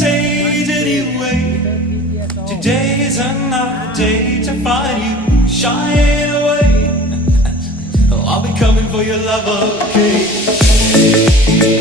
Say it anyway. Today is another day to find you shying away. I'll be coming for your love, okay?